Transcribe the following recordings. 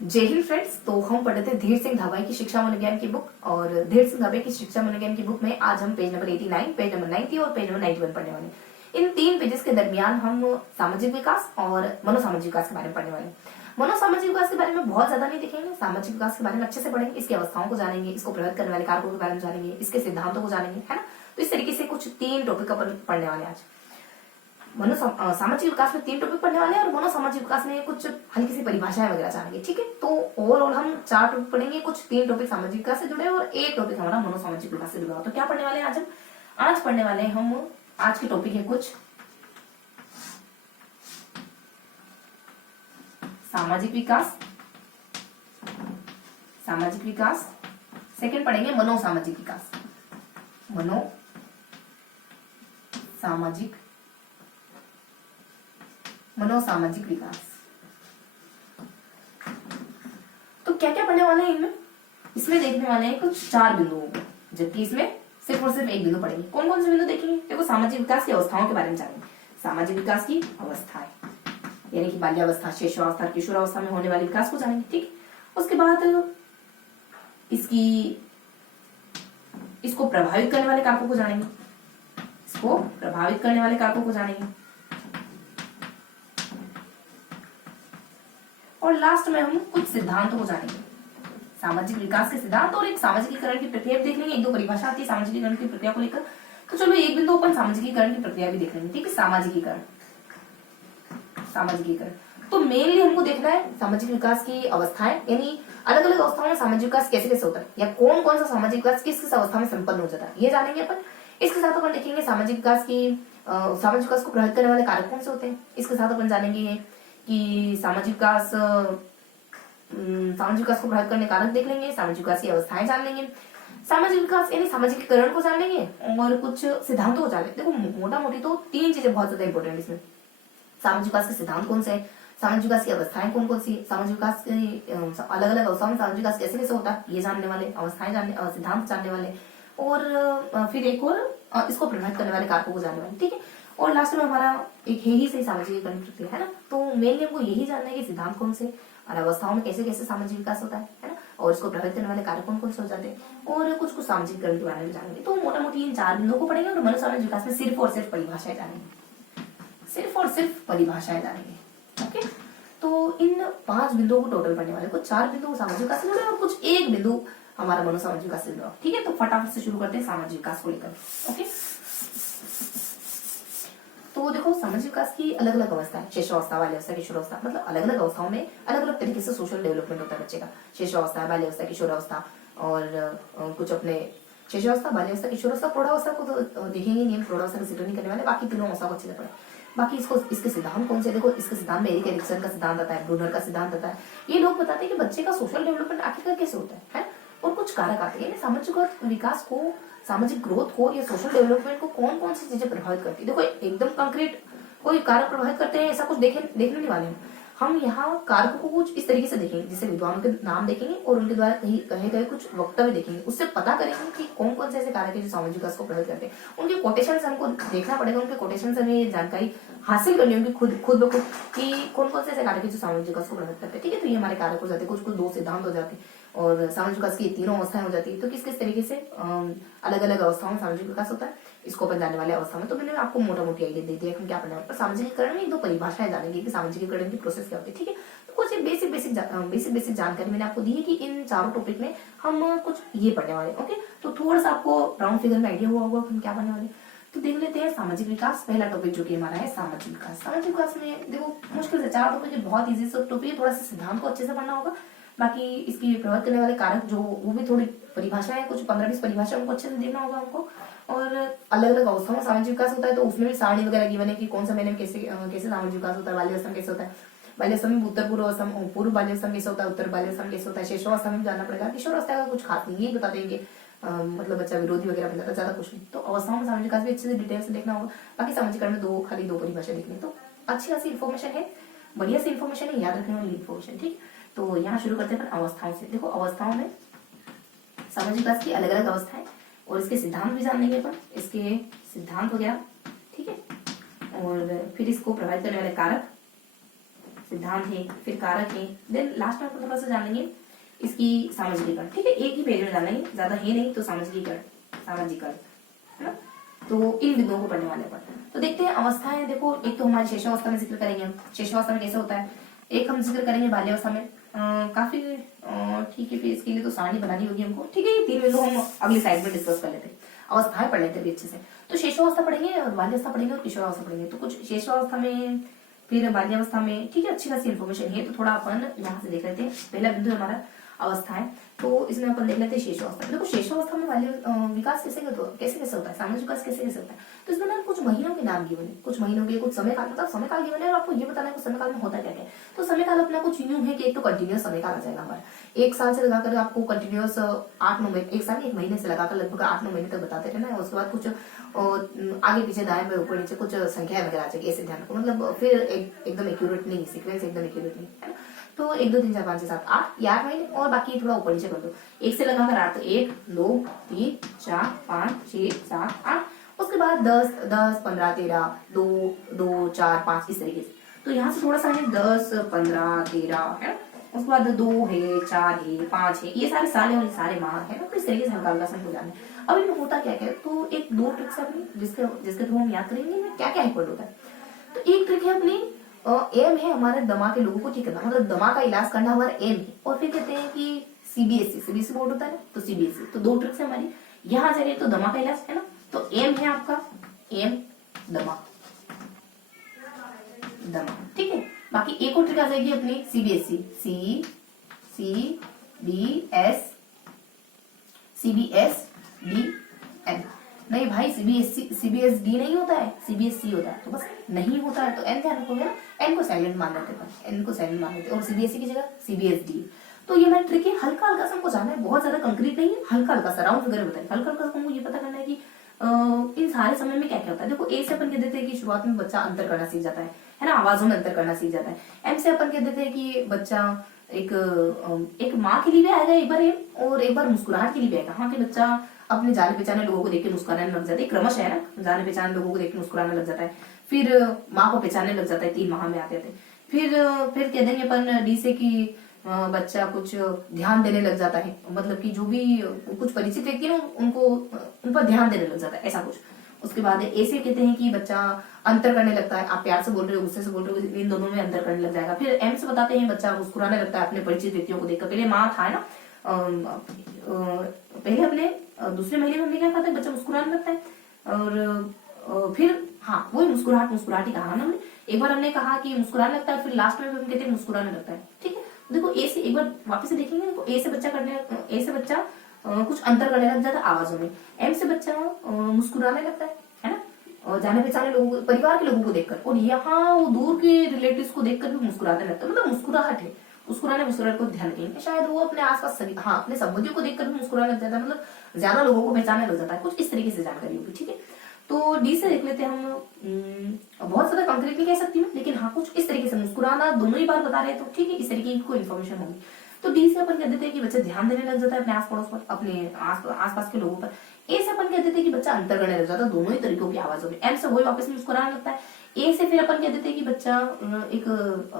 जय हिंद फ्रेंड्स। तो हम पढ़ रहे थे धीर सिंह धाबाई की शिक्षा मनोविज्ञान की बुक, और धीर सिंह धाबाई की शिक्षा मनोविज्ञान की बुक में आज हम पेज नंबर 89, पेज नंबर 90 और पेज नंबर 91 पढ़ने वाले हैं। इन 3 पेजेस के दरमियान हम सामाजिक विकास और मनोसामाजिक विकास के बारे में पढ़ने वाले हैं। मनोसामाजिक विकास के बारे में बहुत ज्यादा नहीं देखेंगे, सामाजिक विकास के बारे में अच्छे से पढ़ेंगे, इसकी अवस्थाओं को जानेंगे, इसको प्रभावित करने वाले कारकों के बारे में जानेंगे, इसके सिद्धांतों को जानेंगे, है ना। तो इस तरीके से कुछ 3 टॉपिक अपन पढ़ने वाले हैं आज। सामाजिक विकास में 3 टॉपिक पढ़ने वाले हैं और मनोसामाजिक विकास में कुछ हल्की सी परिभाषाएं वगैरह जानेंगे, ठीक है। तो ओवरऑल हम 4 टॉपिक पढ़ेंगे, कुछ 3 टॉपिक सामाजिक विकास से जुड़े और 1 टॉपिक हमारा मनोसामाजिक विकास से जुड़ा। तो क्या पढ़ने वाले हैं आज हम? आज पढ़ने वाले हैं हम, आज के टॉपिक है कुछ सामाजिक विकास, सामाजिक विकास। सेकंड पढ़ेंगे मनोसामाजिक विकास, मनोसामाजिक विकास। तो क्या क्या पढ़ने वाले हैं इनमें? इसमें देखने वाले हैं कुछ 4 बिंदुओं को, जबकि इसमें सिर्फ और सिर्फ 1 बिंदु पढ़ेंगे। कौन कौन से बिंदु देखेंगे? देखो, सामाजिक विकास की अवस्थाओं के बारे में जानेंगे। सामाजिक विकास की अवस्थाएं यानी कि बाल्यावस्था, शिशुअवस्था, किशोरावस्था में होने वाले विकास को जानेंगे, ठीक। उसके बाद इसको प्रभावित करने वाले कारकों को जानेंगे, इसको प्रभावित करने वाले कारकों को जानेंगे, और लास्ट में हम कुछ सिद्धांतों को जानेंगे। सामाजिक विकास के सिद्धांत और एक सामाजिकीकरण की प्रक्रिया भी देख लेंगे। 1-2 परिभाषा आती है सामाजिकीकरण की प्रक्रिया को लेकर। तो चलो एक बिंदु अपन सामाजिकीकरण की प्रक्रिया भी देख लेंगे, ठीक है। सामाजिकीकरण तो मेनली हमको देखना है सामाजिक विकास की अवस्थाएं, यानी अलग अलग अवस्थाओं में सामाजिक विकास कैसे कैसे होता है, या कौन कौन सा सामाजिक विकास किस किस अवस्था में संपन्न हो जाता है, ये जानेंगे अपन। इसके साथ अपन देखेंगे सामाजिक विकास को प्रभावित करने वाले कारक कौन से होते हैं। इसके साथ अपन जानेंगे कि सामाजिक विकास को प्रभावित करने कारक देख लेंगे, सामाजिक विकास की अवस्थाएं जान लेंगे, सामाजिक विकास यानी सामाजिकीकरण को जान लेंगे, और कुछ सिद्धांतों को जान लेंगे। देखो, मोटा मोटी तो 3 चीजें बहुत ज्यादा इंपॉर्टेंट है इसमें। सामाजिक विकास के सिद्धांत कौन से है, सामाजिक विकास की अवस्थाएं कौन कौन सी, सामाजिक विकास की अलग अलग अवस्थाओं में सामाजिक विकास कैसे कैसे होता है, ये जानने वाले, अवस्थाएं जानने, सिद्धांत जानने वाले, और फिर एक और इसको प्रभावित करने वाले कारकों को जानने वाले, ठीक है। और लास्ट में हमारा एक ही सही सामाजिकीकरण प्रक्रिया, है ना। तो मेनली हमको यही जानना है कि सिद्धांत कौन से और अवस्थाओं में कैसे कैसे सामाजिक विकास होता है ना, और इसको प्रभावित करने वाले कारक कौन कौन से हो जाते हैं, और कुछ कुछ सामाजिकीकरण के बारे में जानेंगे। तो मोटा मोटी इन 4 बिंदुओं को पढ़ेंगे और मनोसामाजिक विकास में सिर्फ और सिर्फ परिभाषाएं जानेंगे, सिर्फ और सिर्फ परिभाषाएं जानेंगे, ओके। तो इन 5 बिंदुओं को टोटल पढ़ने वाले, कुछ 4 बिंदु सामाजिक विकास से जुड़े और कुछ 1 बिंदु हमारा मनोसामाजिक विकास से जुड़ा, ठीक है। तो फटाफट से शुरू करते हैं सामाजिक विकास को लेकर, ओके। तो देखो, सामाजिक विकास की अलग अलग अवस्था है, शिशुअवस्था, बाल्यावस्था, किशोरावस्था, मतलब अलग अलग अवस्थाओं में अलग अलग तरीके से सोशल डेवलपमेंट होता है बच्चे का। शिशुअवस्था, बाल्यावस्था, किशोरावस्था, और कुछ अपने शिशुअवस्था, बाल्यावस्था, किशोरावस्था, प्रौढ़ावस्था को तो देखेंगे नहीं, प्रौढ़ावस्था का जिक्र नहीं करने वाले, बाकी तीनों अवस्था को अच्छे से पढ़े। बाकी इसके सिद्धांत कौन से? देखो, इसके सिद्धांत में एरिक एरिक्सन का सिद्धांत आता है, ब्रूनर का सिद्धांत आता है। ये लोग बताते हैं कि बच्चे का सोशल डेवलपमेंट आखिरकार कैसे होता है, और कुछ कारक आते हैं, सामाजिक विकास को, सामाजिक ग्रोथ को या सोशल डेवलपमेंट को कौन कौन सी चीजें प्रभावित करती है। देखो, एकदम कंक्रीट कोई कारक प्रभावित करते हैं ऐसा कुछ देखने नहीं वाले हम यहाँ कारकों को कुछ इस तरीके से देखेंगे, जैसे विद्वानों के नाम देखेंगे और उनके द्वारा कहे गए कुछ वक्तव्य देखेंगे, उससे पता करेंगे कि कौन कौन से ऐसे कारक है जो सामाजिक विकास को प्रभावित करते हैं। उनके कोटेशन हमको देखना पड़ेगा, उनके कोटेशन से हमें जानकारी हासिल करनी होगी खुद ब खुद कि कौन कौन से ऐसे कारक है जो सामाजिक विकास को प्रभावित करते हैं, ठीक है। तो ये हमारे कारक हो जाते हैं, कुछ 2 सिद्धांत हो जाते हैं, और सामाजिक विकास की 3 अवस्थाएं हो जाती है। तो किस किस तरीके से अलग अलग अवस्थाओं में सामाजिक विकास होता है, इसको अपन जानने वाले अवस्था में। तो मैंने आपको मोटा मोटी आइडिया दे दिया कि क्या पढ़ना है। पर सामाजिकीकरण में 1-2 परिभाषाएं जानेंगे कि सामाजिकीकरण की प्रोसेस क्या होती है, ठीक है। तो कुछ बेसिक जानकारी मैंने आपको दी है कि इन 4 टॉपिक में हम कुछ ये पढ़ने वाले, ओके। तो थोड़ा सा आपको राउंड फिगर में आइडिया हुआ होगा हम क्या पढ़ने वाले। तो देख लेते हैं सामाजिक विकास, पहला टॉपिक जो कि हमारा है सामाजिक विकास। सामाजिक विकास में देखो, मुश्किल से 4 टॉपिक है, बहुत इजी से टॉपिक है, थोड़ा सा सिद्धांत को अच्छे से पढ़ना होगा। बाकी इसकी प्रभावित करने वाले कारक जो, वो भी थोड़ी परिभाषा है, कुछ 15-20 परिभाषा हमको अच्छे से देखना होगा हमको। और अलग अलग अवस्थाओं में सामाजिक विकास होता है, तो उसमें भी सारणी वगैरह गिवन है कि कौन सा महीने में कैसे सामाजिक विकास होता है, बाल्यावस्था में कैसे होता है, बाल्यावस्था में उत्तर पूर्व अवस्था में, पूर्व बाल्यावस्था में कैसे होता है, उत्तर बाल्यावस्था में कैसे होता है, शिशुअवस्था में जानना पड़ेगा। किशोरावस्था का कुछ खास नहीं, ये बता देंगे, मतलब बच्चा विरोधी वगैरह बन जाता है, ज्यादा कुछ नहीं। तो अवस्थाओं में सामाजिक विकास भी अच्छे से डिटेल से देखना होगा। बाकी सामाजिकरण में खाली 2 परिभाषा देखनी, तो अच्छी खासी इन्फॉर्मेशन है, बढ़िया सी इन्फॉर्मेशन है, याद रखने वाली इन्फॉर्मेशन, ठीक। तो यहाँ शुरू करते हैं अवस्थाओं से। देखो, अवस्थाओं में सामाजिक विकास की अलग अलग अवस्थाएं और इसके सिद्धांत भी जान लेंगे अपन, इसके सिद्धांत वगैरह, ठीक है। और फिर इसको प्रभावित करने वाले कारक, सिद्धांत है, फिर कारक है, देन लास्ट में थोड़ा सा जान लेंगे इसकी सामाजिकीकरण। ठीक है, एक ही पेज में जान लेंगे, ज्यादा है नहीं तो सामाजिकीकरण है ना। तो इन बिंदुओं को पढ़ने वाले पर तो देखते हैं अवस्थाएं। देखो एक तो हमारी शेषावस्था में जिक्र करेंगे हम, शेषावस्था में कैसे होता है। एक हम जिक्र करेंगे बाल्यावस्था में, काफी ठीक है, फिर इसके लिए तो सारणी बनानी होगी हमको। ठीक है, ये 3 बिंदु हम अगली साइड में डिस्कस कर लेते हैं, अवस्थाएं पढ़ लेते हैं अच्छे से। तो शेषावस्था पढ़ेंगे और बाल्यावस्था पढ़ेंगे और किशोरावस्था पढ़ेंगे। तो कुछ शेषावस्था में फिर बाल्यावस्था में, ठीक है, अच्छी खासी इन्फॉर्मेशन है। तो थोड़ा अपन यहाँ से देख लेते हैं। पहला बिंदु हमारा अवस्था है, तो इसमें अपन देख लेते हैं शेषावस्था। देखो शेषावस्था में बाल्य विकास कैसे कैसे होता है, सामाजिक विकास कैसे होता है। तो इसमें ना कुछ महीनों के नाम गिवन है, कुछ महीनों के, कुछ समय काल, मतलब समय काल गिवन है और आपको ये बताना है कि समय काल में होता क्या है। तो समय काल अपना कुछ यूं है कि एक तो कंटिन्यूअस समय काल आ जाएगा हमारा, 1 साल से लगाकर आपको कंटिन्यूअस 8-9 महीने, 1 साल 1 महीने से लगाकर लगभग 8-9 महीने तक बताते रहना है। उसके बाद कुछ आगे पीछे दाएं बाएं ऊपर नीचे कुछ संख्या वगैरह आ जाएगी, ऐसे ध्यान रखो। मतलब फिर एकदम एक्यूरेट नहीं, सीक्वेंस एकदम एक्यूरेट नहीं है ना। तो 1 2 3 4 5 6 7 8 ये 8 महीने और बाकी थोड़ा ऊपर नीचे कर दो, 1 से लगाकर 8, तो 1 2 3 4 5 6 7 8, उसके बाद 10 10 15 13 2 2 4 5 इस तरीके से। तो यहाँ से थोड़ा सा है 10 15 13 है, उसके बाद 2 है 4 है 5 है, ये सारे साल है और ये सारे माह है ना। तो इस तरीके से हल्का हल्का सा जाने। अब इनमें होता क्या क्या है, तो एक 2 ट्रिक्स है अपनी जिसके थ्रू हम याद करेंगे क्या क्या इंपॉर्टेंट होता है। तो एक ट्रिक है अपनी एम है हमारे दमा के लोगों को ठीक करना, मतलब दमा का इलाज करना हमारा एम है। और फिर कहते हैं कि सीबीएसई बोर्ड होता है ना, तो सीबीएसई। तो 2 ट्रिक्स है हमारी, यहाँ जाइए तो दमा का इलाज है ना, तो एम है आपका एम दमा, ठीक है। बाकी एक और ट्रिक आ जाएगी अपनी सीबीएसई, CBSD एन। नहीं भाई, CBSD नहीं होता है, CBSC होता है। तो बस नहीं होता है तो एन ध्यान रखोगे ना, एन को साइलेंट मान लेते हैं, एन को साइलेंट मान लेते हैं और CBSC की जगह CBSD। तो ये मेरा ट्रिक है, हल्का हल्का सा हमको जाना है, बहुत ज्यादा कंक्रीट नहीं है, हल्का हल्का सा राउंड फिगर बताइए। हल्का हल्का हमको ये पता करना है कि इन सारे समय में क्या क्या होता है। देखो ए से अपन कह देते हैं कि शुरुआत में बच्चा अंतर करना सीख जाता है ना, आवाजों में अंतर करना सीख जाता है। एम से अपन कह देते हैं कि बच्चा एक माँ के लिए भी आएगा एक बार एम, और एक बार मुस्कुराहट के लिए भी आएगा। हाँ, कि बच्चा अपने जाने पहचाने लोगों को देख के मुस्कुराने लग जाता है, क्रमश है ना, जाने पहचाने लोगों को देख के मुस्कुराने लग जाता है। फिर माँ को पहचानने लग जाता है, 3 माह में आते थे। फिर कह देंगे अपन डी से कि बच्चा कुछ ध्यान देने लग जाता है, मतलब कि जो भी कुछ परिचित व्यक्ति है उनको उन पर ध्यान देने लग जाता है, ऐसा कुछ। उसके बाद ए से कहते हैं कि बच्चा अंतर करने लगता है, आप प्यार से बोल रहे हो गुस्से से बोल रहे हो, इन दोनों में अंतर करने लग जाएगा। फिर एम से बताते हैं बच्चा मुस्कुराने लगता है अपने परिचित व्यक्तियों को देखकर। पहले माँ था ना, पहले अपने दूसरे महीने में हमने क्या कहा था, बच्चा मुस्कुराने लगता है। और फिर हाँ, वही मुस्कुराहट ही कहा ना हमने। एक बार हमने कहा कि मुस्कुराने लगता है, फिर लास्ट में हम कहते हैं मुस्कुराने लगता है, ठीक है। देखो ए से एक बार वापस से देखेंगे, देखो ए से बच्चा कुछ अंतर करने लग जाता है आवाजों में। एम से बच्चा मुस्कुराने लगता है ना, और जाने पहचाने लोगों को, परिवार के लोगों को देखकर, और यहाँ वो दूर के रिलेटिव्स को देखकर भी मुस्कुराने लगता है, मतलब मुस्कुराहट है। मुस्कुराहट को ध्यान देंगे, शायद वो अपने आसपास हाँ अपने संबंधियों को देखकर भी मुस्कुराने लग जाता है, मतलब ज्यादा लोगों को पहचानने लग जाता है, कुछ इस तरीके से जानकारी होगी, ठीक है। तो डी से देख लेते हैं हम, बहुत ज्यादा कंक्रीट नहीं कह सकती मैं, लेकिन हाँ कुछ इस तरीके से मुस्कुराना दोनों ही बार बता रहे हैं, तो ठीक है, इस तरीके की कोई इन्फॉर्मेशन होगी। तो डी से अपन कह देते हैं कि बच्चा ध्यान देने लग जाता है अपने आस पड़ोस पर, अपने आसपास के लोगों पर। ए से अपन कह देते हैं कि बच्चा अंतर करने लग जाता है दोनों ही तरीकों की आवाजों में। एम से वही वापस मुस्कुराने लगता है। ए से फिर अपन कह देते हैं कि बच्चा एक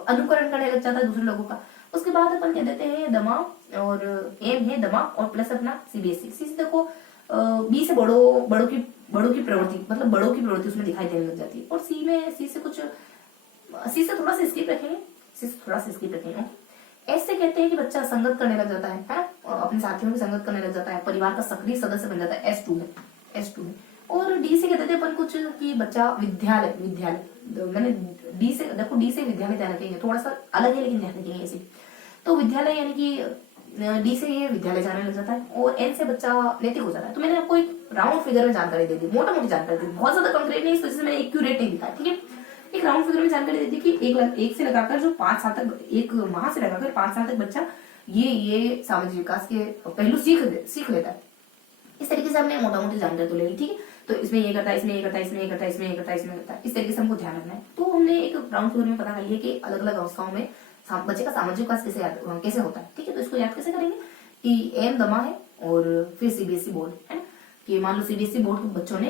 अनुकरण करने लग जाता है दूसरे लोगों का। उसके बाद अपन कह देते हैं दमा, और एम है दमा और प्लस अपना सीबीएसई। सी से देखो बी से बड़ों की प्रवृत्ति, मतलब बड़ों की प्रवृत्ति उसमें दिखाई देने लग जाती है। और सी से थोड़ा सा स्किप रखेंगे। एस से कहते हैं कि बच्चा संगत करने लग जाता है, अपने साथियों की संगत करने लग जाता है, परिवार का सक्रिय सदस्य बन जाता है, S2 में। और डी से कहते थे अपन कुछ कि बच्चा विद्यालय मैंने डी से देखो, डी से विद्यालय ध्यान रखेंगे, थोड़ा सा अलग है लेकिन ध्यान रखेंगे ऐसे। तो विद्यालय यानी कि डी से ये विद्यालय जाने लग जाता है, और एन से बच्चा नैतिक हो जाता है। तो मैंने आपको एक राउंड फिगर में जानकारी दे दी, मोटा मोटी जानकारी दी, बहुत ज्यादा कंक्रीट नहीं, तो मैंने एक्यूरेट नहीं दिखाया, ठीक है। एक राउंड फिगर में जानकारी देती है कि एक से लगाकर जो 5 साल तक, 1 माह से लगाकर 5 साल तक बच्चा ये सामाजिक विकास के पहलू सीख लेता है। इस तरीके से हमने मोटा मोटी जानकारी तो ले ली, ठीक है। तो इसमें ये करता है, इसमें ये करता है, इसमें ये करता है, इसमें ये करता है, इसमें करता है, इस तरीके से हमको ध्यान रखना है। तो हमने एक राउंड फिगर में पता कर लिया कि अलग अलग अवस्थाओं में बच्चे का सामाजिक विकास कैसे होता है, ठीक है। तो इसको याद कैसे करेंगे कि एम दमा है और फिर सीबीएसई बोर्ड है ना, कि मान लो सीबीएसई बोर्ड के बच्चों ने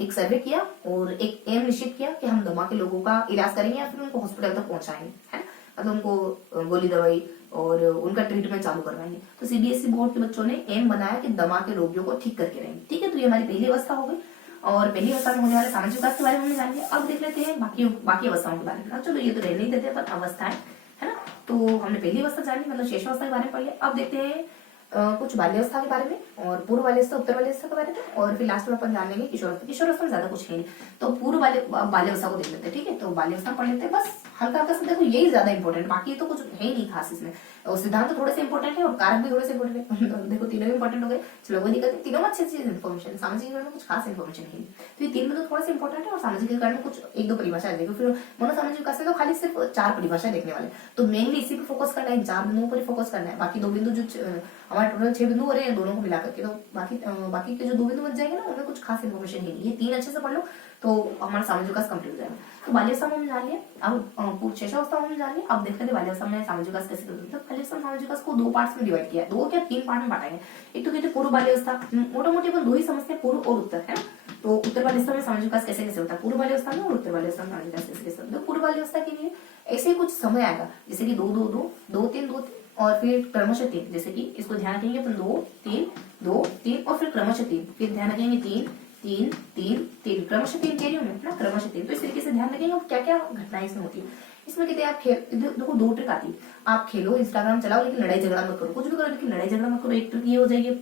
एक सर्वे किया और एक एम निश्चित किया कि हम दमा के लोगों का इलाज करेंगे या फिर उनको हॉस्पिटल तक पहुंचाएंगे, है ना, मतलब उनको गोली दवाई और उनका ट्रीटमेंट चालू करवाएंगे। तो सीबीएसई बोर्ड के बच्चों ने एम बनाया कि दमा के रोगियों को ठीक करके रहेंगे। ठीक है, तो ये हमारी पहली अवस्था हो गई और पहली अवस्था में होने वाले सामाजिक विकास के बारे में हमने जान लिया। अब देख लेते हैं बाकी अवस्थाओं के बारे में। चलो ये तो रहने ही देते हैं, पर अवस्थाएं, है ना, तो हमने पहली अवस्था जानी, मतलब शेषावस्था के बारे में पढ़ लिया। अब देखते हैं कुछ बाल्यावस्था के बारे में और पूर्व बाल्यावस्था, उत्तर बाल्यावस्था के बारे में, और फिर लास्ट में अपन जान लेंगे किशोरावस्था। किशोरावस्था में ज्यादा कुछ है नहीं, तो पूर्व बाल्यावस्था को देख लेते हैं। ठीक है, तो बाल्यावस्था पढ़ लेते हैं, बस हल्का हल्का सा देखो, यही ज्यादा इंपॉर्टेंट, बाकी तो कुछ है ही नहीं खास इसमें। और सिद्धांत तो थोड़े से इंपॉर्टेंट है और कारक भी थोड़े से इंपॉर्टेंट है। देखो तीनों भी इंपॉर्टेंट हो गए, चलो कोई दिक्कत नहीं, तीनों में अच्छी अच्छी इन्फॉर्मेशन। सामाजिक विज्ञान में कुछ खास इन्फॉर्मेशन है, तो ये तीन में तो थोड़ा सा इंपॉर्टेंट है और सामाजिक विज्ञान में कुछ एक दो परिभाषा देखो। फिर मनोसामाजिक विकास में तो खाली सिर्फ 4 परिभाषाएं देखने वाले, तो मेनली इसी पे फोकस करना है, इन 4 बिंदुओं पर फोकस करना है। बाकी 2 बिंदु जो हमारे टोटल 6 बिंदु हो रहे हैं दोनों को मिलाकर के, तो बाकी के जो 2 बिंदु बच जाएंगे ना, उनमें कुछ खास इन्फॉर्मेशन है नहीं। ये 3 अच्छे से पढ़ लो तो हमारा सामाजिक विकास कंप्लीट हो जाएगा। तो बाल्यावस्था में हमने जान लिया, अब शेषावस्था में हमने जान लिया। अब देखते हैं बाल्यावस्था में सामाजिक विकास कैसे करते हैं। बाल्यावस्था में सामाजिक विकास को 2 पार्ट्स में डिवाइड किया है, 2 क्या 3 पार्ट में बांटा है। एक तो कहते हैं पूर्व बाल्यावस्था, मोटा मोटी अपन 2 ही समझते हैं, पूर्व और उत्तर, है ना। तो उत्तर बाल्यावस्था में सामाजिक विकास कैसे कैसे होता है पूर्व बाल्यावस्था में, और उत्तर बाल्यावस्था में सामाजिक विकास कैसे कैसे होता है। पूर्व बाल्यावस्था के लिए ऐसे कुछ समय आएगा, जैसे कि 2 2 2 2 3 2 3 और फिर क्रमशः 3, जैसे कि इसको ध्यान रखेंगे अपन 2 3 2 3 और फिर क्रमशः 3, फिर ध्यान रखेंगे 3 3 3 3, क्रमशः 3 कह रही हूँ मैं ना, क्रमशः 3। तो इस तरीके से ध्यान रखेंगे क्या क्या घटनाएं इसमें होती है। इसमें कहते हैं आप खेल, देखो 2 ट्रिक आती है, आप खेलो, इंस्टाग्राम चलाओ, लेकिन लड़ाई झगड़ा मत करो, कुछ भी करो लेकिन लड़ाई झगड़ा मत करो, एक ट्रिक ये हो जाएगी।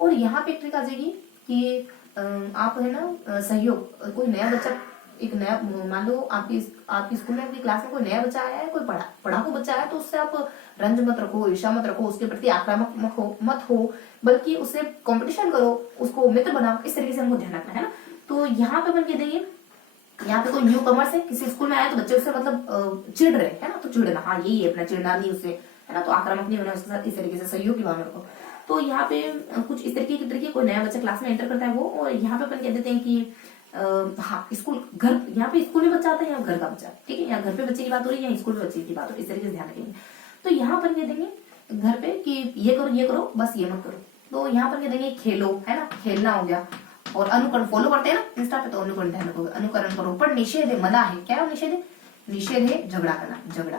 और यहाँ पे एक ट्रिक आ जाएगी कि आप है ना सहयोग, कोई नया बच्चा, एक नया, मान लो आपकी स्कूल में, आपकी क्लास में कोई नया बच्चा आया है, कोई पढ़ाकू बच्चा आया है, तो उससे आप रंज मत रखो, ईर्ष्या मत रखो, उसके प्रति आक्रामक मत हो, बल्कि उससे कंपटीशन करो, उसको मित्र बनाओ। इस तरीके से हमको ध्यान रखना है ना। तो यहाँ पे अपन कह देंगे, यहाँ पे कोई न्यू कमर्स है, किसी स्कूल में आया तो बच्चे उससे मतलब चिढ़ रहे है ना, तो चिढ़ना, हाँ यही है अपना, चिढ़ना नहीं उससे, है ना, तो आक्रामक नहीं होना उसके साथ, इस तरीके से सहयोग की भावना रखो। तो यहाँ पे कुछ इस तरीके की ट्रिक है, कोई नया बच्चा क्लास में एंटर करता है वो, और यहाँ पे अपन कह देते हैं कि हाँ स्कूल घर, यहाँ पे स्कूल में बच्चा आता है, यहाँ घर का बच्चा, ठीक है, यहाँ घर पे बच्चे की बात हो रही है, यहाँ स्कूल में बच्चे की बात हो रही है, इस तरीके से ध्यान रखेंगे। तो यहाँ पर कह देंगे घर पे कि ये करो बस ये मत करो। तो यहाँ पर कह देंगे खेलो, है ना, खेलना हो गया। और अनुकरण फॉलो करते हैं ना इंस्टा पे, तो अनुकरण ध्यान रखोगे, अनुकरण करो। पर निषेध है, मना है, क्या है निषेध है? निषेध है झगड़ा करना, झगड़ा,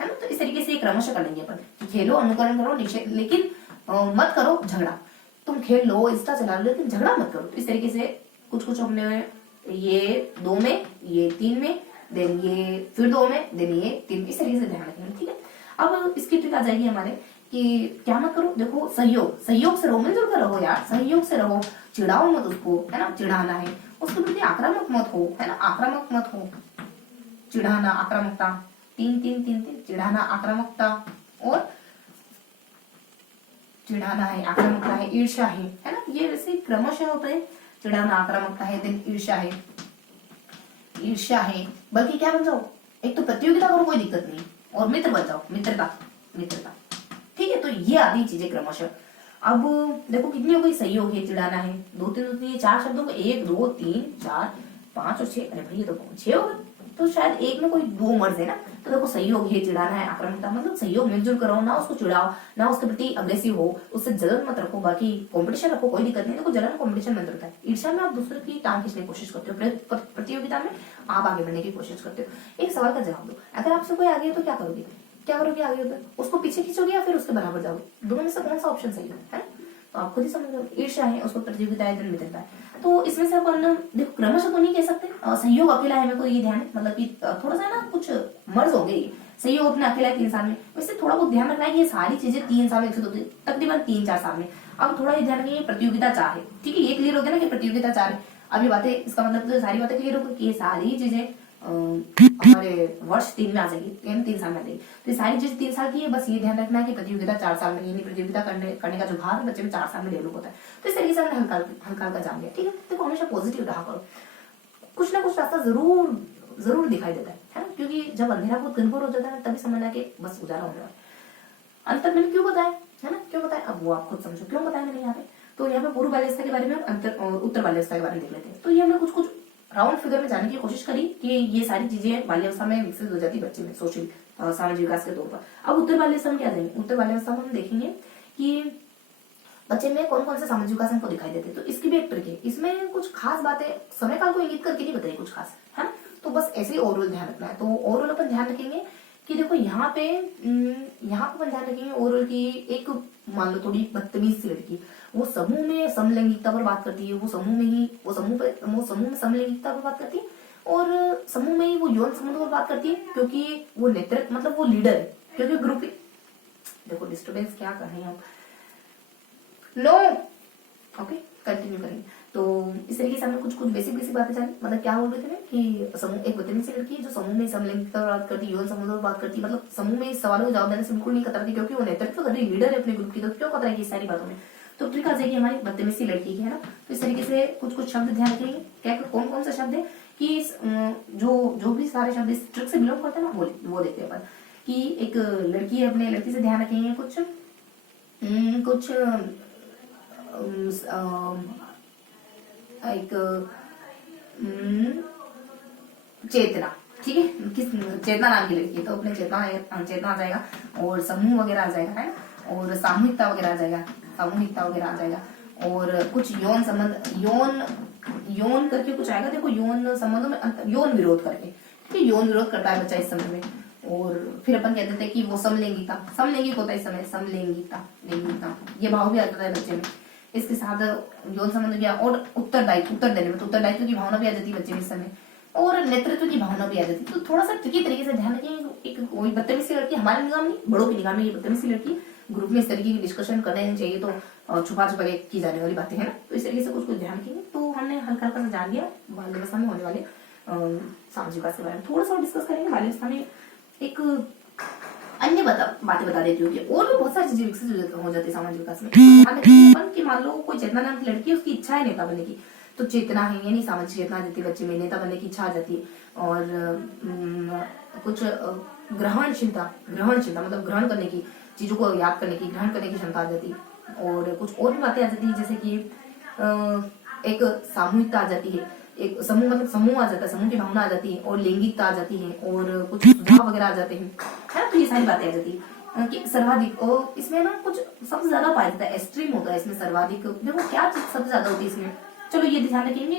है ना। तो इस तरीके से क्रमशः कर लेंगे अपन, खेलो, अनुकरण करो, निषेध, लेकिन मत करो झगड़ा। तुम खेल लो, इंस्टा चला लो, लेकिन झगड़ा मत करो। इस तरीके से कुछ हमने, ये 2 में, ये 3 में, देन ये फिर 2 में, देन ये 3, इस तरीके से ध्यान रखेंगे। ठीक है, अब इसकी ट्रिक आ जाएगी हमारे कि क्या मत करो। देखो सहयोग से रहो, मिलजुल कर रहो यार, सहयोग से रहो, चिढ़ाओ मत उसको, है ना, चिढ़ाना है उसके प्रति, आक्रामक मत हो, है ना, आक्रामक मत हो, चिढ़ाना, आक्रामकता, 3 3 3 3, चिढ़ाना, आक्रामकता, और चिढ़ाना है, आक्रामकता है, ईर्ष्या है ना, ये वैसे क्रमशः होता है। चिढ़ाना, आक्रामकता है, देन ईर्ष्या है, बल्कि क्या बन जाओ, एक तो प्रतियोगिता करो, कोई दिक्कत नहीं, और मित्र बन जाओ, मित्रता, ठीक है। तो ये आदि चीजें क्रमशः। अब देखो कितनी हो गई, सहयोग है, चिढ़ाना है, 2 3 2 3, 4 शब्दों को 1 2 3 4 5 और 6, अरे भाई ये तो 6 हो गए, तो शायद एक में कोई 2 मर्ज है ना। तो देखो सहयोग है, चिढ़ाना है, आक्रामकता, मतलब सहयोग, मिलजुल करो, ना उसको चिढ़ाओ, ना उसके प्रति अग्रेसिव हो, उससे जलन मत रखो, बाकी कंपटीशन रखो, कोई दिक्कत नहीं। देखो जलन कंपटीशन में होता है, ईर्ष्या में आप दूसरे की टांग खींचने की कोशिश करते हो, प्रतियोगिता में आप आगे बढ़ने की कोशिश करते हो। एक सवाल का जवाब दो, अगर आपसे कोई आगे तो क्या करोगे आगे होकर, उसको पीछे खींचोगे या फिर उसके बराबर जाओगे, दोनों में से कौन सा ऑप्शन सही है? तो आप खुद ही समझ लो, ईर्ष्या है, उसको प्रतियोगिता है, मित्रता है। तो इसमें से अपन देखो क्रमशः तो नहीं कह सकते, सहयोग अकेला है, मेरे को ये ध्यान है, मतलब कि थोड़ा सा ना कुछ मर्ज हो गई, सहयोग अपना अकेला है 3 साल में, वैसे थोड़ा बहुत ध्यान रखना है कि ये सारी चीजें 3 साल में विकसित होती है, तकरीबन 3-4 साल में। अब थोड़ा ये ध्यान रखिए प्रतियोगिता 4 है, ठीक है, ये क्लियर हो गया ना कि प्रतियोगिता 4 है। अभी बातें, इसका मतलब तो सारी बातें क्लियर हो गई कि ये सारी चीजें हमारे वर्ष 3 में आ जाएगी, 3 साल में आ जाएगी। तो ये सारी चीजें 3 साल की है, बस ये ध्यान रखना है कि प्रतियोगिता 4 साल में, यानी प्रतियोगिता करने का जो भाव है बच्चे में 4 साल में डेवलप होता है। तो इस तरीके से हमने हल्का जान लिया, ठीक है। देखो हमेशा पॉजिटिव रहा करो, कुछ ना कुछ रास्ता जरूर दिखाई देता है ना, क्योंकि जब अंधेरा बहुत घनघोर हो जाता है तभी समझना कि बस उजाला होने वाला। अंतर मैंने क्यों बताया, है ना, क्यों बताया, अब वो आप खुद समझो क्यों बताया मैंने यहाँ पे। तो यहाँ पे पूर्व बाल्यावस्था के बारे में, अंतर और उत्तर बाल्यावस्था के बारे में देख लेते हैं। तो ये हमने कुछ राउंड फिगर में जाने की कोशिश करी कि ये सारी चीजें बाल्यावस्था में विकसित हो जाती बच्चे में, सोशल सामाजिक विकास के तौर पर। अब उत्तर बाल्यावस्था में क्या देंगे, उत्तर बाल्यावस्था में हम देखेंगे कि बच्चे में कौन कौन से सामाजिक विकास हमको दिखाई देते हैं। तो इसकी भी एक ट्रिक है, इसमें कुछ खास बातें समय काल को इंगित करके नहीं बताइए कुछ खास, है ना। तो बस ऐसे ही ओवरऑल ध्यान रखना है। तो ओवरऑल अपन ध्यान रखेंगे कि देखो यहाँ पे अपन ध्यान रखेंगे ओवरऑल की एक मान लो थोड़ी बदतमीज सी लड़की, वो समूह में समलैंगिकता पर बात करती है, वो समूह में समलैंगिकता पर बात करती है, और समूह में ही वो यौन संबंध पर बात करती है, क्योंकि वो नेतृत्व मतलब वो लीडर है, क्योंकि ग्रुप, देखो डिस्टर्बेंस क्या कर रहे हैं हम, नो ओके कंटिन्यू करेंगे। तो इस तरीके से हमने कुछ बेसिक बातें जानी, मतलब क्या बोल रहे थे कि समूह एक बदतमीज सी लड़की है जो समूह में समलैंगिकता पर बात करती है, यौन संबंधों पर बात करती है, मतलब समूह में सवालों का जवाब देने से बिल्कुल नहीं कतराती, क्योंकि वो नेतृत्व कर रही लीडर है अपने ग्रुप की, तो क्यों कतराएगी सारी बातों में। तो ट्रिक आ जाएगी हमारी बदतमीज सी लड़की की, है ना। तो इस तरीके से कुछ शब्द ध्यान रखेंगे, क्या कौन कौन से शब्द है कि जो भी सारे शब्द इस ट्रिक से बिलोंग करते हैं ना वो देखते हैं अपन, कि एक लड़की है, अपने लड़की से ध्यान रखेंगे कुछ एक चेतना, ठीक है, किस चेतना नाम की लड़की है, तो अपने चेतना आ जाएगा, और समूह वगैरह आ जाएगा, है ना, और सामूहिकता वगैरह आ जाएगा, और कुछ यौन संबंध, यौन करके कुछ आएगा, देखो यौन संबंधों में यौन विरोध करके, ठीक है, यौन विरोध करता है बच्चा इस समय में। और फिर अपन कहते थे कि वो समलैंगिक होता है इस समय, समलैंगिकता ये भाव भी आता है बच्चे में। इसके साथ यौन संबंध गया, और उत्तरदायित्व की भावना भी आ जाती है बच्चे में इस समय, और नेतृत्व की भावना भी आ जाती है। तो थोड़ा सा ट्रिकी तरीके से ध्यान रखें, एक कोई बदतमीज सी लड़की हमारे निगाह में, बड़ों की निगाह में ये बदतमीज सी लड़की, ग्रुप में इस तरीके की डिस्कशन करने चाहिए तो छुपा के की जाने वाली बातें है ना। तो इस तरीके से कुछ ध्यान रखेंगे। तो हमने हल्का सा जान लिया बाल व्यवस्था में होने वाले सामाजिक विकास के बारे में, थोड़ा सा डिस्कस करेंगे। बाल व्यवस्था में एक अन्य बातें बता देती हूँ, और भी बहुत सारी चीजें विकसित हो जाती है सामाजिक विकास में। ध्यान रखेंगे कि मान लो कोई चेतना नाम की लड़की है, उसकी इच्छा है नेता बनने की, तो चेतना है यानी सामाजिक चेतना आ जाती है बच्चे में, नेता बनने की इच्छा आ जाती है। और कुछ ग्रहणशीलता मतलब ग्रहण करने की, चीजों को याद करने की, ग्रहण करने की क्षमता आ जाती है। और कुछ और भी बातें आ जाती है, जैसे कि एक सामूहिकता आ जाती है, एक समूह मतलब समूह आ जाता है, समूह की भावना आ जाती है, और लैंगिकता आ जाती है, और कुछ सुझाव वगैरह आ जाते हैं, है ना। तो ये सारी बातें आ जाती है कि सर्वाधिक, और इसमें ना कुछ सबसे ज्यादा पाया जाता है, एक्सट्रीम होता है इसमें सर्वाधिक। देखो क्या चीज सबसे ज्यादा होती है इसमें, चलो ये ध्यान रखेंगे।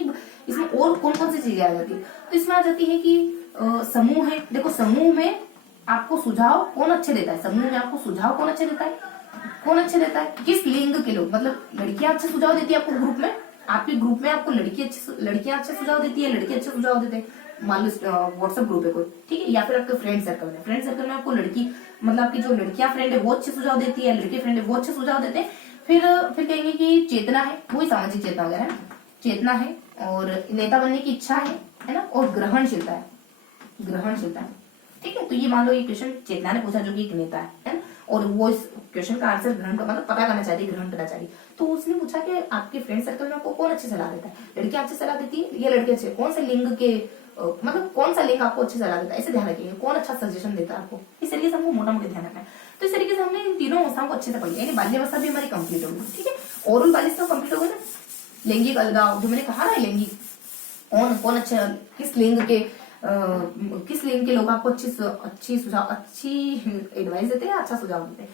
इसमें और कौन कौन सी चीजें आ जाती है, तो इसमें आ जाती है कि समूह है, देखो समूह में आपको सुझाव कौन अच्छे देता है, समूह में आपको सुझाव कौन अच्छे देता है, किस लिंग के लोग, मतलब लड़कियां अच्छे सुझाव देती है आपको ग्रुप में, आपके ग्रुप में आपको लड़कियां अच्छे सुझाव देती है, लड़के अच्छे सुझाव देते हैं। मान लो व्हाट्सएप ग्रुप है कोई, ठीक है, या फिर आपके फ्रेंड सर्कल में आपको लड़की मतलब आपकी जो लड़कियां फ्रेंड है वो अच्छे सुझाव देती है, लड़के फ्रेंड है वो अच्छे सुझाव देते हैं। फिर कहेंगे कि चेतना है, वही सामाजिक चेतना वगैरह है, चेतना है, और नेता बनने की इच्छा है ना, और ग्रहणशीलता है, ठीक है। तो ये मान लो ये क्वेश्चन चेतना ने पूछा जो कि एक नेता है ना, और वो इस क्वेश्चन का आंसर ग्रहण का मतलब पता करना चाहती है, ग्रहण करना चाहती। तो उसने पूछा कि आपके फ्रेंड सर्कल में आपको कौन अच्छी सलाह देता है, लड़कियां अच्छी सलाह देती है या लड़के अच्छे, कौन से लिंग के मतलब कौन सा लिंग आपको अच्छी सलाह देता है, ऐसे ध्यान रखिए, कौन अच्छा सजेशन देता है आपको। इस तरीके से हमको मोटा मोटा ध्यान रखना है। तो इस तरीके से हमने इन तीनों अवस्थाओं को अच्छे से पढ़ी, यानी बाल्यावस्था भी हमारी कंप्लीट होगी, ठीक है। ओरल बाल्यावस्था कंप्लीट होगी ना, लैंगिक अलगाव जो मैंने कहा ना, लैंगिक कौन अच्छा, किस लिंग के लोग आपको अच्छी एडवाइस देते हैं, अच्छा सुझाव देते हैं।